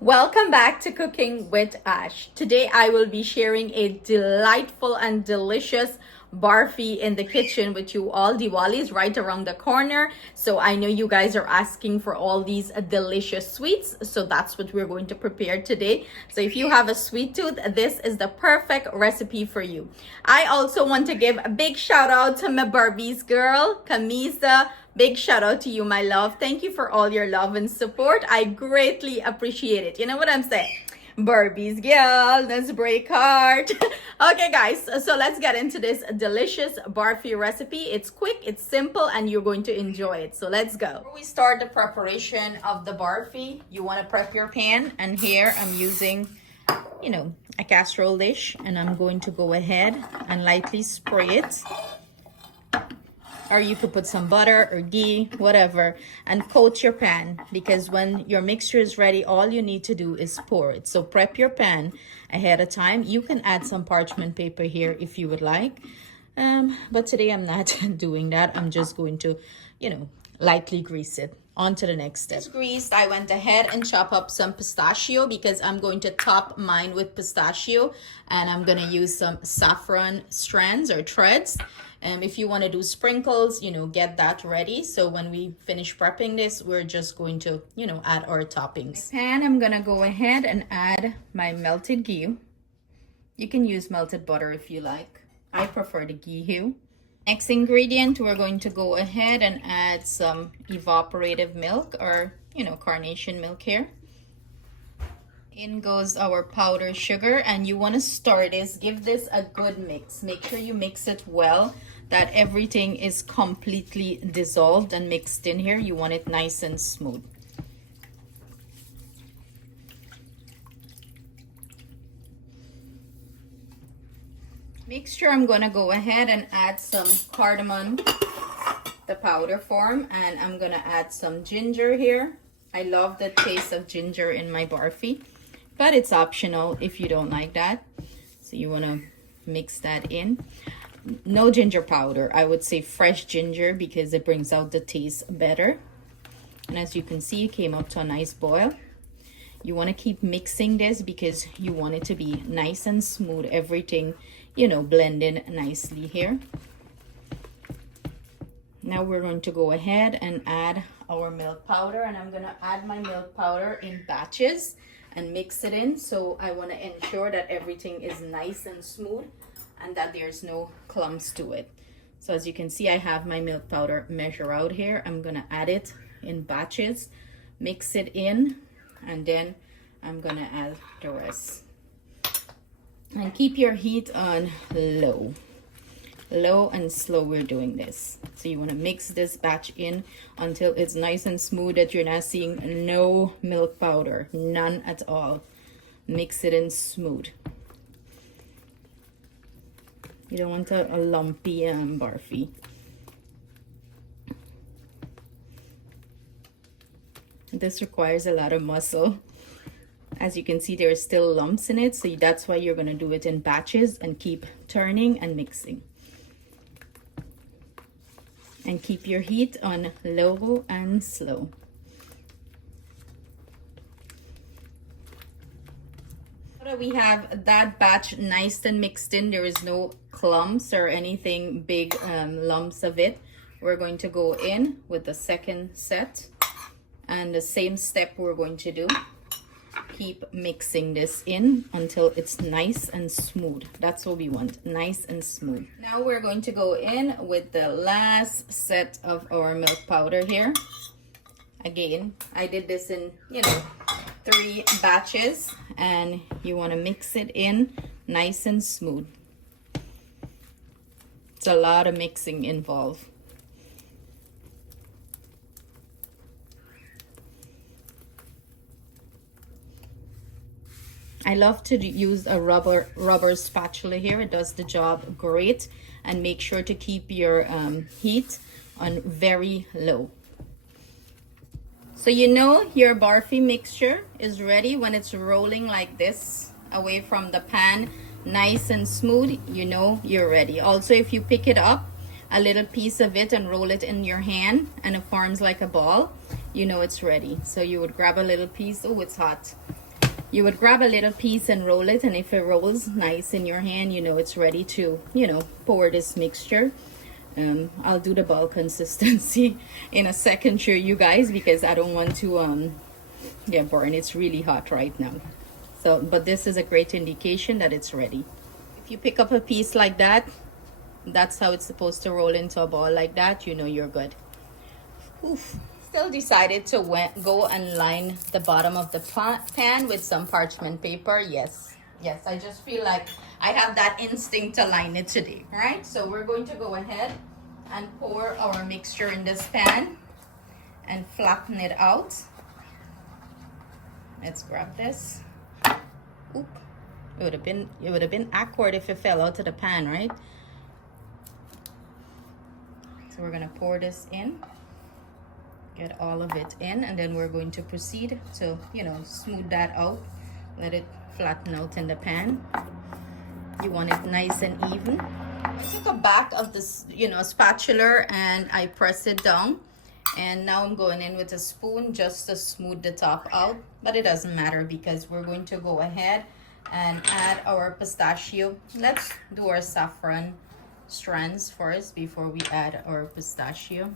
Welcome back to Cooking with Ash. Today I will be sharing a delightful and delicious barfi in the kitchen with you all. Diwali is right around the corner, so I know you guys are asking for all these delicious sweets, so that's what we're going to prepare today. So if you have a sweet tooth, this is the perfect recipe for you. I also want to give a big shout out to my Barbies girl, Camisa. Big shout out to you, my love. Thank you for all your love and support. I greatly appreciate it. You know what I'm saying? Barbie's girl, let's break heart. Okay, guys, so let's get into this delicious barfi recipe. It's quick, it's simple, and you're going to enjoy it. So let's go. Before we start the preparation of the barfi, you want to prep your pan. And here I'm using, a casserole dish. And I'm going to go ahead and lightly spray it. Or you could put some butter or ghee, whatever, and coat your pan, because when your mixture is ready, all you need to do is pour it. So prep your pan ahead of time. You can add some parchment paper here if you would like. But today I'm not doing that. I'm just going to, lightly grease it. On to the next step. It's greased. I went ahead and chop up some pistachio because I'm going to top mine with pistachio, and I'm going to use some saffron strands or threads. And if you want to do sprinkles, get that ready. So when we finish prepping this, we're just going to, add our toppings. And I'm going to go ahead and add my melted ghee. You can use melted butter if you like. I prefer the ghee here. Next ingredient, we're going to go ahead and add some evaporated milk, or, carnation milk here. In goes our powdered sugar, and you want to stir this. Give this a good mix. Make sure you mix it well, that everything is completely dissolved and mixed in here. You want it nice and smooth. Mixture, I'm going to go ahead and add some cardamom, the powder form, and I'm going to add some ginger here. I love the taste of ginger in my barfi, but it's optional if you don't like that. So you want to mix that in. No ginger powder. I would say fresh ginger because it brings out the taste better. And as you can see, it came up to a nice boil. You want to keep mixing this because you want it to be nice and smooth. Everything, blending nicely here. Now we're going to go ahead and add our milk powder, and I'm going to add my milk powder in batches and mix it in. So I want to ensure that everything is nice and smooth and that there's no clumps to it. So as you can see, I have my milk powder measure out here. I'm going to add it in batches, mix it in, and then I'm going to add the rest. And keep your heat on low. Low and slow we're doing this. So you want to mix this batch in until it's nice and smooth, that you're not seeing no milk powder, none at all. Mix it in smooth. You don't want a lumpy barfi. This requires a lot of muscle. As you can see, there are still lumps in it, so that's why you're going to do it in batches and keep turning and mixing. And keep your heat on low and slow. Now that we have that batch nice and mixed in, there is no clumps or anything big lumps of it, we're going to go in with the second set. And the same step we're going to do. Keep mixing this in until it's nice and smooth. That's what we want, nice and smooth. Now we're going to go in with the last set of our milk powder here. Again, I did this in, 3 batches, and you want to mix it in nice and smooth. It's a lot of mixing involved. I love to use a rubber spatula here. It does the job great. And make sure to keep your heat on very low. So your barfi mixture is ready when it's rolling like this away from the pan, nice and smooth. You're ready. Also, if you pick it up, a little piece of it, and roll it in your hand, and it forms like a ball, it's ready. So you would grab a little piece. Oh, it's hot. You would grab a little piece and roll it, and if it rolls nice in your hand, you know it's ready to, pour this mixture. I'll do the ball consistency in a second, show you guys, because I don't want to get burned. It's really hot right now. So, but this is a great indication that it's ready. If you pick up a piece like that, that's how it's supposed to roll into a ball like that. You know you're good. Oof. Still decided to go and line the bottom of the pan with some parchment paper. Yes, I just feel like I have that instinct to line it today, right? So we're going to go ahead and pour our mixture in this pan and flatten it out. Let's grab this. Oop. It would have been awkward if it fell out of the pan, right? So we're gonna pour this in, get all of it in, and then we're going to proceed to, smooth that out, let it flatten out in the pan. You want it nice and even. I took a back of this, spatula, and I press it down. And now I'm going in with a spoon just to smooth the top out. But it doesn't matter because we're going to go ahead and add our pistachio. Let's do our saffron strands first before we add our pistachio.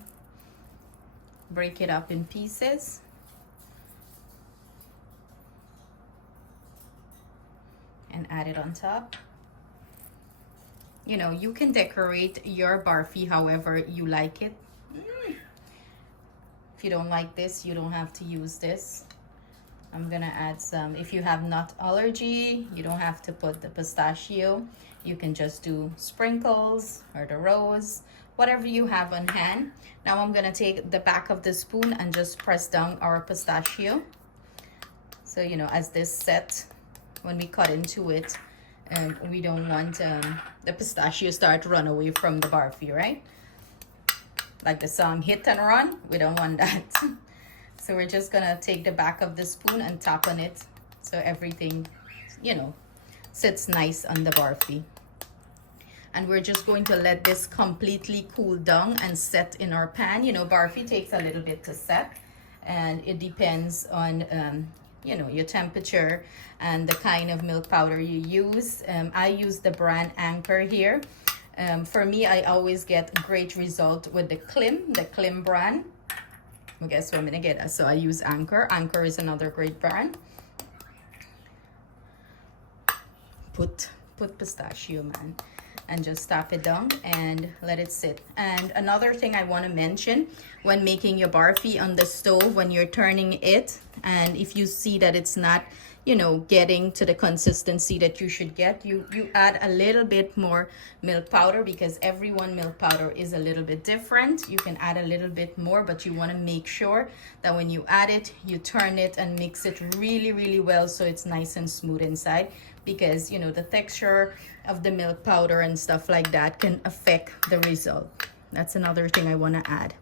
Break it up in pieces. And add it on top. You can decorate your barfi however you like it. If you don't like this, you don't have to use this. I'm gonna add some. If you have nut allergy, you don't have to put the pistachio. You can just do sprinkles or the rose, whatever you have on hand. Now I'm gonna take the back of the spoon and just press down our pistachio. So, as this set, when we cut into it, we don't want the pistachio start to run away from the barfi, right? Like the song Hit and Run, we don't want that. So we're just gonna take the back of the spoon and tap on it so everything, sits nice on the barfi. And we're just going to let this completely cool down and set in our pan. Barfi takes a little bit to set, and it depends on, your temperature and the kind of milk powder you use. I use the brand Anchor here. For me, I always get a great result with the Klim brand. Well, guess what I'm gonna get? So I use Anchor. Anchor is another great brand. Put pistachio, man, and just tap it down and let it sit. And another thing I want to mention, when making your barfi on the stove, when you're turning it, and if you see that it's not getting to the consistency that you should get, you add a little bit more milk powder, because everyone milk powder is a little bit different. You can add a little bit more, but you want to make sure that when you add it, you turn it and mix it really, really well so it's nice and smooth inside, because the texture of the milk powder and stuff like that can affect the result. That's another thing I want to add.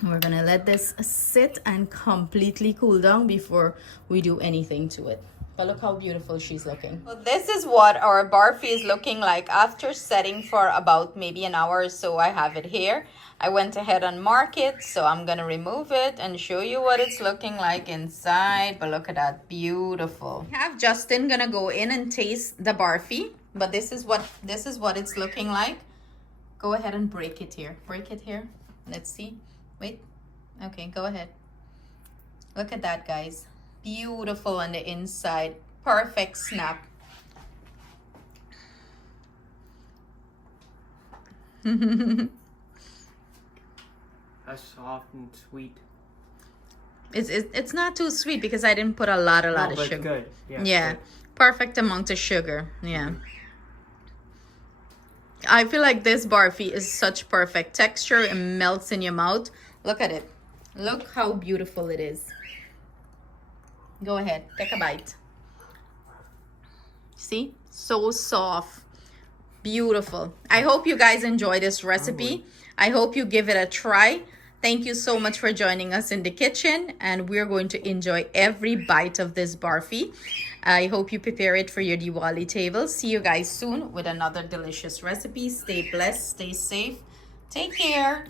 We're gonna let this sit and completely cool down before we do anything to it. But look how beautiful she's looking. Well, this is what our barfi is looking like after setting for about maybe an hour or so. I have it here. I went ahead and marked it, so I'm gonna remove it and show you what it's looking like inside. But look at that, beautiful. I have Justin gonna go in and taste the barfi, but this is what it's looking like. Go ahead and break it here. Break it here. Let's see. Wait. Okay, go ahead. Look at that, guys. Beautiful on the inside. Perfect snap. That's soft and sweet. It's not too sweet because I didn't put a lot of sugar. Good. Yeah. Good. Perfect amount of sugar. Yeah. I feel like this barfi is such perfect texture. It melts in your mouth. Look at it. Look how beautiful it is. Go ahead, take a bite. See? So soft. Beautiful. I hope you guys enjoy this recipe. I hope you give it a try. Thank you so much for joining us in the kitchen, and we're going to enjoy every bite of this barfi. I hope you prepare it for your Diwali table. See you guys soon with another delicious recipe. Stay blessed, stay safe. Take care.